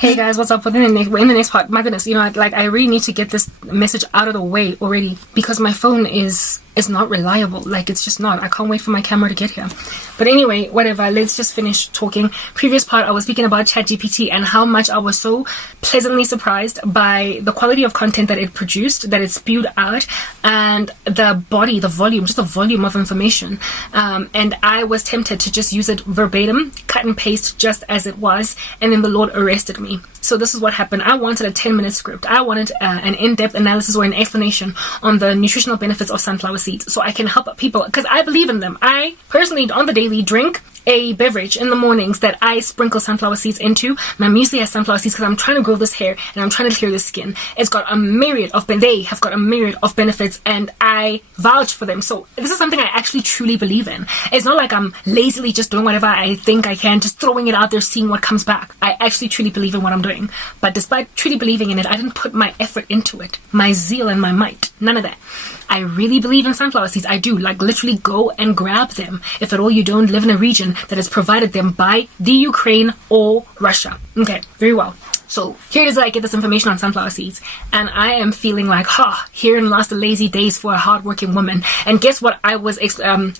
Hey guys, what's up? We're in the next part. My goodness, I really need to get this message out of the way already because my phone is not reliable. Like, it's just not. I can't wait for my camera to get here. But anyway, whatever. Let's just finish talking. Previous part, I was speaking about ChatGPT and how much I was so pleasantly surprised by the quality of content that it produced, that it spewed out, and the volume, just the volume of information. And I was tempted to just use it verbatim, cut and paste just as it was, and then the Lord arrested me. So this is what happened. I wanted a 10-minute script. I wanted an in-depth analysis or an explanation on the nutritional benefits of sunflower seeds so I can help people, because I believe in them. I personally, on the daily, drink a beverage in the mornings that I sprinkle sunflower seeds into. My muesli has sunflower seeds because I'm trying to grow this hair and I'm trying to clear this skin. They have got a myriad of benefits, and I vouch for them. So this is something I actually truly believe in. It's not like I'm lazily just doing whatever I think I can, just throwing it out there, seeing what comes back. I actually truly believe in what I'm doing. But despite truly believing in it, I didn't put my effort into it, my zeal and my might. None of that. I really believe in sunflower seeds. I do. Like, literally go and grab them if at all you don't live in a region that has provided them by the Ukraine or Russia. Okay, very well. So here it is that I get this information on sunflower seeds, and I am feeling like, herein lost the lazy days for a hardworking woman. And guess what I was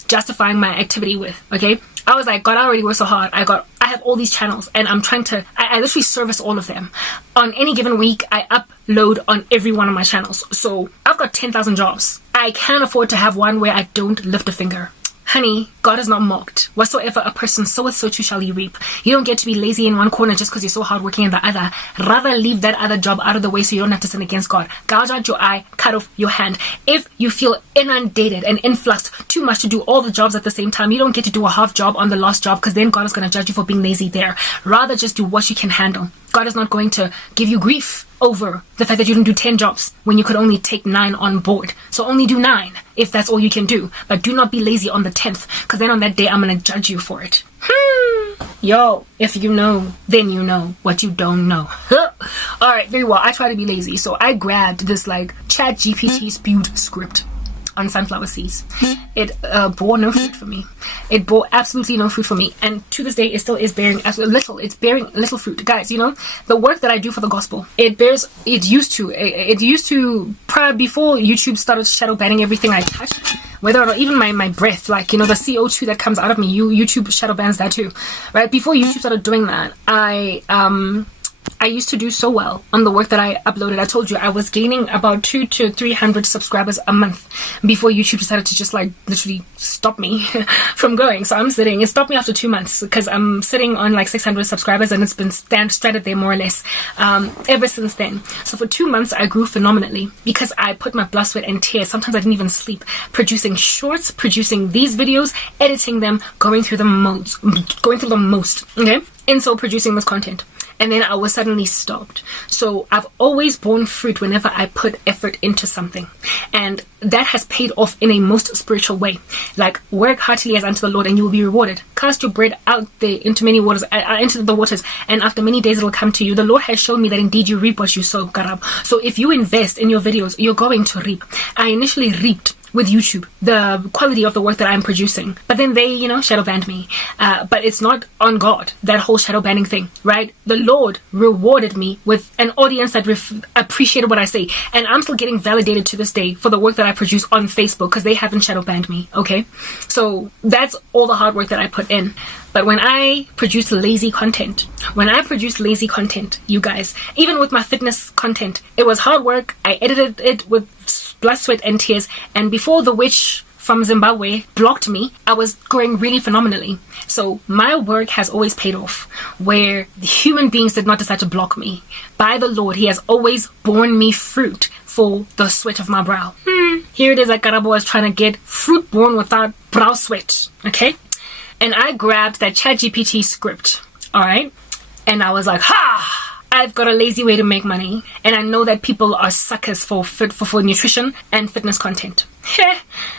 justifying my activity with, okay? I was like, God, I already work so hard. I have all these channels, and I'm trying to, I literally service all of them. On any given week, I upload on every one of my channels. So I've got 10,000 jobs. I can't afford to have one where I don't lift a finger. Honey, God is not mocked. Whatsoever a person soweth, so too shall he reap. You don't get to be lazy in one corner just because you're so hardworking in the other. Rather leave that other job out of the way so you don't have to sin against God. Gouge out your eye, cut off your hand. If you feel inundated and influxed too much to do all the jobs at the same time, you don't get to do a half job on the last job, because then God is going to judge you for being lazy there. Rather just do what you can handle. God is not going to give you grief over the fact that you didn't do 10 jobs when you could only take 9 on board. So only do 9 if that's all you can do. But do not be lazy on the 10th, because then on that day I'm going to judge you for it. Yo, if you know, then you know what you don't know. Alright, very well. I try to be lazy. So I grabbed this ChatGPT spewed script on sunflower seeds. It bore no fruit for me. It bore absolutely no fruit for me, and to this day it still is bearing absolutely little. It's bearing little fruit, guys. The work that I do for the gospel, it used to prior, before YouTube started shadow banning everything I touch, whether or not even my breath, the CO2 that comes out of me, YouTube shadow bans that too, right? Before YouTube started doing that, I used to do so well on the work that I uploaded. I told you I was gaining about 200 to 300 subscribers a month before YouTube decided to just literally stop me from going. So it stopped me after 2 months, because I'm sitting on 600 subscribers, and it's been stranded there more or less ever since then. So for 2 months I grew phenomenally because I put my blood, sweat and tears. Sometimes I didn't even sleep, producing shorts, producing these videos, editing them, going through the most, okay? And so producing this content. And then I was suddenly stopped. So I've always borne fruit whenever I put effort into something. And that has paid off in a most spiritual way. Work heartily as unto the Lord, and you will be rewarded. Cast your bread out there into many waters, into the waters, and after many days it will come to you. The Lord has shown me that indeed you reap what you sow, Karab. So if you invest in your videos, you're going to reap. I initially reaped with YouTube the quality of the work that I'm producing, but then they shadow banned me, but it's not on God, that whole shadow banning thing, right? The Lord rewarded me with an audience that appreciated what I say, and I'm still getting validated to this day for the work that I produce on Facebook, because they haven't shadow banned me. Okay, so that's all the hard work that I put in. But when I produce lazy content, you guys, even with my fitness content, it was hard work. I edited it with blood, sweat and tears, and before the witch from Zimbabwe blocked me, I was growing really phenomenally. So my work has always paid off, where the human beings did not decide to block me. By the Lord, He has always borne me fruit for the sweat of my brow. Here it is that Karabo is trying to get fruit born without brow sweat, okay? And I grabbed that ChatGPT script, alright? And I was like, I've got a lazy way to make money, and I know that people are suckers for nutrition and fitness content.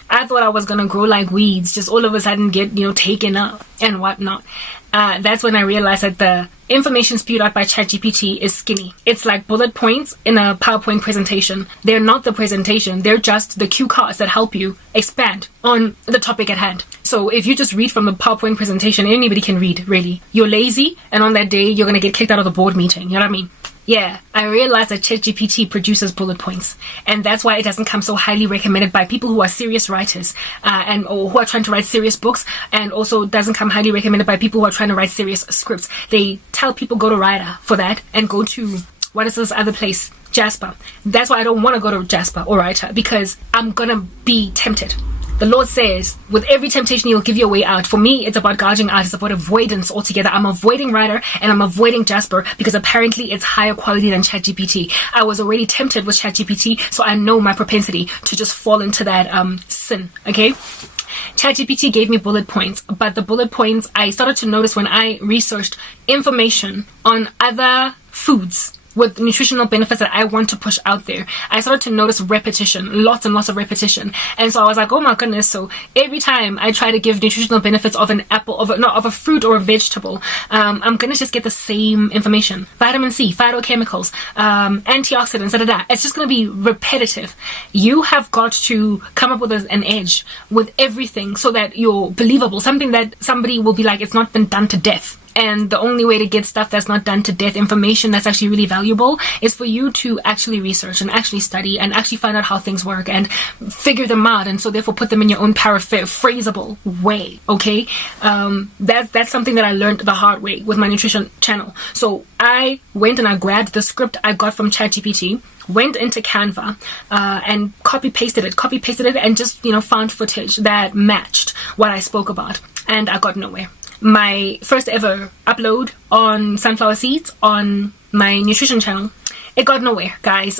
I thought I was gonna grow like weeds, just all of a sudden get taken up and whatnot. that's when I realized that the information spewed out by ChatGPT is skinny. It's like bullet points in a PowerPoint presentation. They're not the presentation. They're just the cue cards that help you expand on the topic at hand. So if you just read from the PowerPoint presentation, anybody can read, really. You're lazy, and on that day, you're going to get kicked out of the board meeting. You know what I mean? Yeah, I realized that ChatGPT produces bullet points, and that's why it doesn't come so highly recommended by people who are serious writers or who are trying to write serious books, and also doesn't come highly recommended by people who are trying to write serious scripts. They tell people go to Writer for that and go to, what is this other place? Jasper. That's why I don't want to go to Jasper or Writer, because I'm gonna be tempted. The Lord says, with every temptation, He'll give you a way out. For me, it's about gouging out. It's about avoidance altogether. I'm avoiding Writer and I'm avoiding Jasper because apparently it's higher quality than ChatGPT. I was already tempted with ChatGPT, so I know my propensity to just fall into that sin, okay? ChatGPT gave me bullet points, but the bullet points I started to notice when I researched information on other foods with nutritional benefits that I want to push out there. I started to notice repetition, lots and lots of repetition. And so I was like, oh my goodness. So every time I try to give nutritional benefits of an apple, of a fruit or a vegetable, I'm going to just get the same information. Vitamin C, phytochemicals, antioxidants, It's just going to be repetitive. You have got to come up with an edge with everything so that you're believable. Something that somebody will be like, it's not been done to death. And the only way to get stuff that's not done to death, information that's actually really valuable, is for you to actually research and actually study and actually find out how things work and figure them out, and so therefore put them in your own paraphrasable way. Okay, that's something that I learned the hard way with my nutrition channel. So I went and I grabbed the script I got from ChatGPT, went into Canva and copy pasted it, and just found footage that matched what I spoke about, and I got nowhere. My first ever upload on sunflower seeds on my nutrition channel, it got nowhere, guys.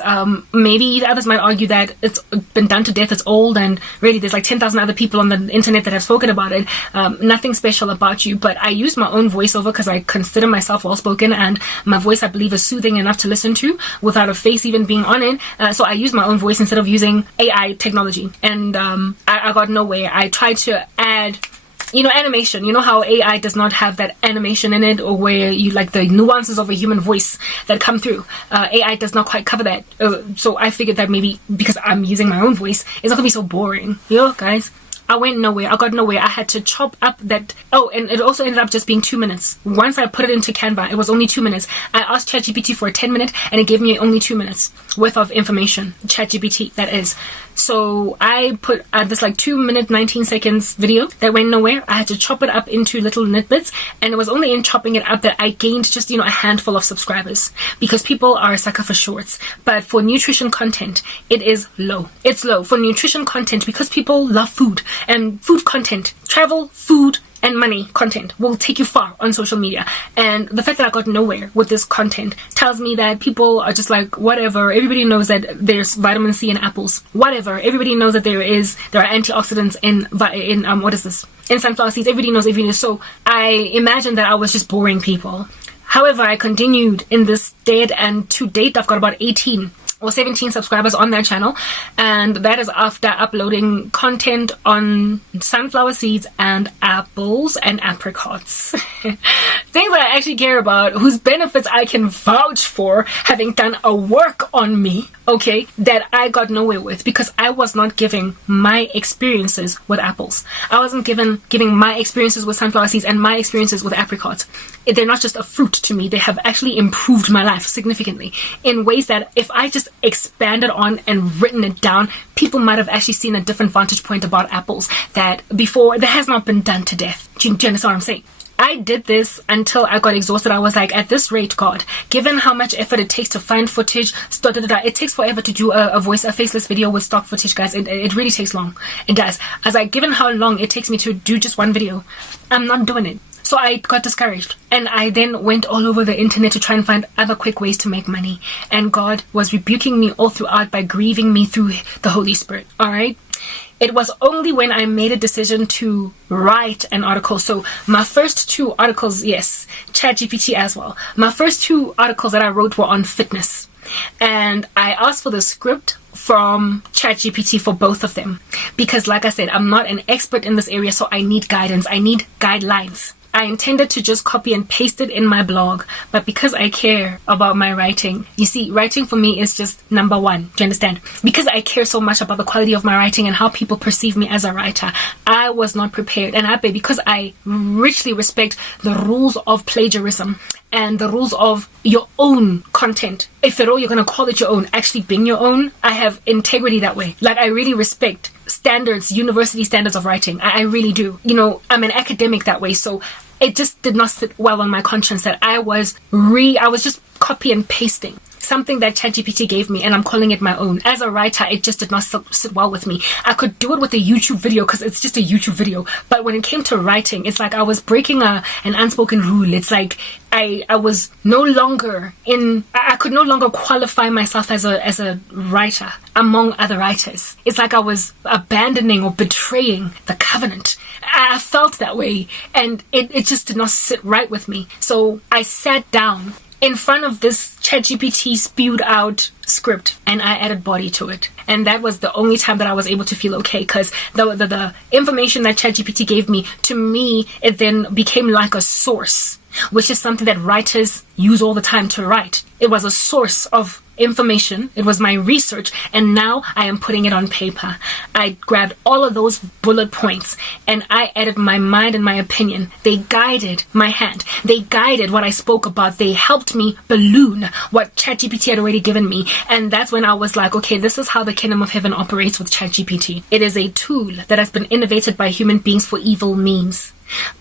Maybe others might argue that it's been done to death, it's old, and really there's like 10,000 other people on the internet that have spoken about it. Nothing special about you, but I use my own voiceover because I consider myself well-spoken, and my voice, I believe, is soothing enough to listen to without a face even being on it. So I use my own voice instead of using AI technology, and I got nowhere. I tried to add animation. You know how AI does not have that animation in it, or where you like the nuances of a human voice that come through. AI does not quite cover that. So I figured that maybe because I'm using my own voice, it's not gonna be so boring. Guys. I went nowhere. I got nowhere. I had to chop up that. Oh, and it also ended up just being 2 minutes. Once I put it into Canva, it was only 2 minutes. I asked ChatGPT for a 10-minute, and it gave me only 2 minutes worth of information. ChatGPT, that is. So I put this like 2 minute 19 seconds video that went nowhere. I had to chop it up into little nitbits, and it was only in chopping it up that I gained just a handful of subscribers, because people are a sucker for shorts. But for nutrition content, it is low. It's low for nutrition content because people love food, and food content, travel, food, and money content will take you far on social media. And the fact that I got nowhere with this content tells me that people are just like, whatever. Everybody knows that there's vitamin C in apples. Whatever. Everybody knows that there are antioxidants in in sunflower seeds. Everybody knows. So I imagine that I was just boring people. However, I continued in this stead, and to date I've got about 18 or 17 subscribers on that channel, and that is after uploading content on sunflower seeds and apples and apricots. Things that I actually care about, whose benefits I can vouch for, having done a work on me, okay, that I got nowhere with, because I was not giving my experiences with apples. I wasn't giving my experiences with sunflower seeds and my experiences with apricots. They're not just a fruit to me, they have actually improved my life significantly in ways that if I just expanded on and written it down, people might have actually seen a different vantage point about apples that before that has not been done to death. Do you understand what I'm saying? I did this until I got exhausted. I was like, at this rate, God, given how much effort it takes to find footage, it takes forever to do a faceless video with stock footage, guys. It really takes long. It does. I was like, given how long it takes me to do just one video, I'm not doing it. So I got discouraged, and I then went all over the internet to try and find other quick ways to make money. And God was rebuking me all throughout by grieving me through the Holy Spirit. All right. It was only when I made a decision to write an article. So my first 2 articles, yes, ChatGPT as well. My first 2 articles that I wrote were on fitness. And I asked for the script from ChatGPT for both of them. Because like I said, I'm not an expert in this area, so I need guidance. I need guidelines. I intended to just copy and paste it in my blog, but because I care about my writing, you see, writing for me is just number one. Do you understand? Because I care so much about the quality of my writing and how people perceive me as a writer, I was not prepared. And because I richly respect the rules of plagiarism and the rules of your own content. If at all you're going to call it your own, actually being your own, I have integrity that way. Like, I really respect standards, university standards of writing. I really do. You know, I'm an academic that way, so it just did not sit well on my conscience that I was just copy and pasting something that ChatGPT gave me, and I'm calling it my own. As a writer, it just did not sit well with me. I could do it with a YouTube video because it's just a YouTube video, but when it came to writing, it's like I was breaking an unspoken rule. It's like I was no longer I could no longer qualify myself as a writer among other writers. It's like I was abandoning or betraying the covenant. I felt that way, and it just did not sit right with me. So I sat down in front of this ChatGPT spewed out script, and I added body to it. And that was the only time that I was able to feel okay, because the information that ChatGPT gave me, to me, it then became like a source, which is something that writers use all the time to write. It was a source of information. It was my research, and now I am putting it on paper. I grabbed all of those bullet points and I added my mind and my opinion. They guided my hand. They guided what I spoke about. They helped me balloon what ChatGPT had already given me. And that's when I was like, okay, this is how the kingdom of heaven operates with ChatGPT. It is a tool that has been innovated by human beings for evil means,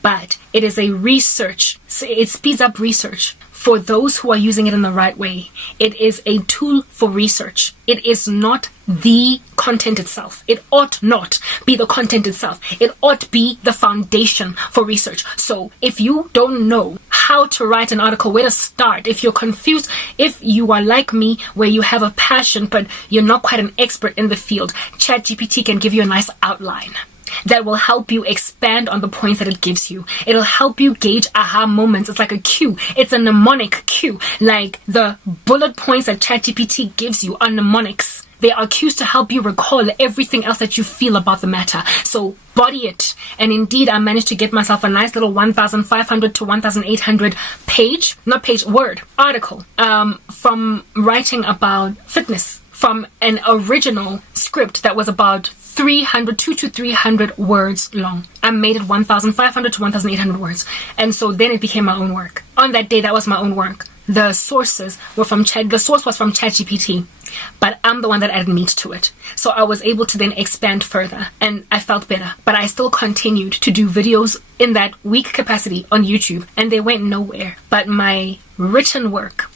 but it is a research. It speeds up research for those who are using it in the right way. It is a tool for research. It is not the content itself. It ought not be the content itself. It ought be the foundation for research. So if you don't know how to write an article, where to start, if you're confused, if you are like me, where you have a passion but you're not quite an expert in the field, ChatGPT can give you a nice outline that will help you expand on the points that it gives you. It'll help you gauge aha moments. It's like a cue. It's a mnemonic cue. Like the bullet points that ChatGPT gives you are mnemonics. They are cues to help you recall everything else that you feel about the matter. So body it. And indeed, I managed to get myself a nice little 1,500 to 1,800 word article from writing about fitness, from an original script that was about 2 to 300 words long. I made it 1,500 to 1,800 words. And so then it became my own work. On that day, that was my own work. The source was from ChatGPT, but I'm the one that added meat to it. So I was able to then expand further, and I felt better. But I still continued to do videos in that weak capacity on YouTube, and they went nowhere. But my written work,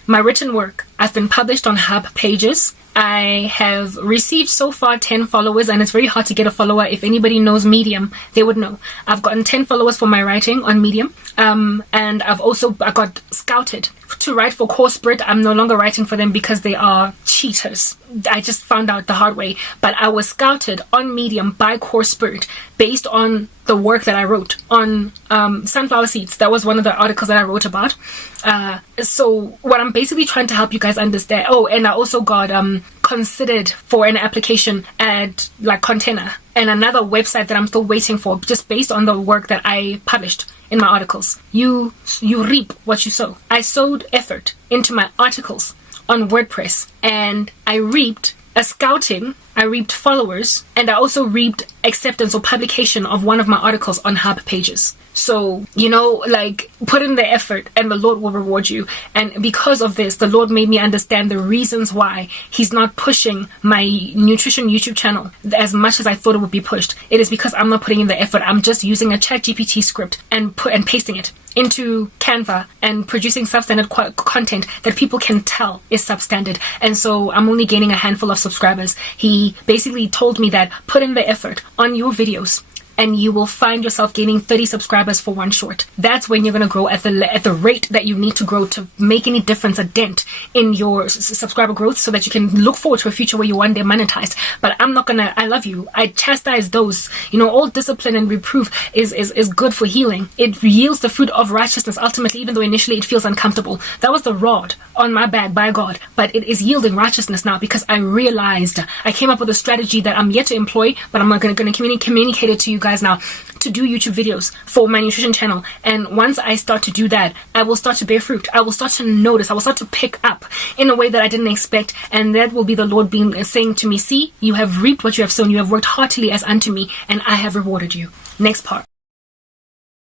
I've been published on Hub Pages. I have received so far 10 followers, and it's very hard to get a follower. If anybody knows Medium, they would know. I've gotten 10 followers for my writing on Medium, and I got scouted to write for Corporate. I'm no longer writing for them because they are cheaters. I just found out the hard way, but I was scouted on Medium by Corporate based on the work that I wrote on sunflower seeds. That was one of the articles that I wrote about. So what I'm basically trying to help you guys understand. Oh, and I also got considered for an application at like Container and another website that I'm still waiting for, just based on the work that I published in my articles. You reap what you sow. I sowed effort into my articles on WordPress, and I reaped scouting, I reaped followers, and I also reaped acceptance or publication of one of my articles on Hub Pages. So, like, put in the effort and the Lord will reward you. And because of this, the Lord made me understand the reasons why He's not pushing my nutrition YouTube channel as much as I thought it would be pushed. It is because I'm not putting in the effort. I'm just using a ChatGPT script and pasting it into Canva and producing substandard content that people can tell is substandard. And so I'm only gaining a handful of subscribers. He basically told me that put in the effort on your videos and you will find yourself gaining 30 subscribers for one short. That's when you're going to grow at the rate that you need to grow to make any difference, a dent in your subscriber growth, so that you can look forward to a future where you one day monetized. But I'm not gonna, I love you. I chastise those. All discipline and reproof is good for healing. It yields the fruit of righteousness ultimately, even though initially it feels uncomfortable. That was the rod on my back by God, but it is yielding righteousness now because I realized I came up with a strategy that I'm yet to employ, but I'm going to communicate it to you guys now to do YouTube videos for my nutrition channel. And once I start to do that, I will start to bear fruit. I will start to notice. I will start to pick up in a way that I didn't expect. And that will be the Lord being saying to me, see, you have reaped what you have sown. You have worked heartily as unto me, and I have rewarded you. Next part.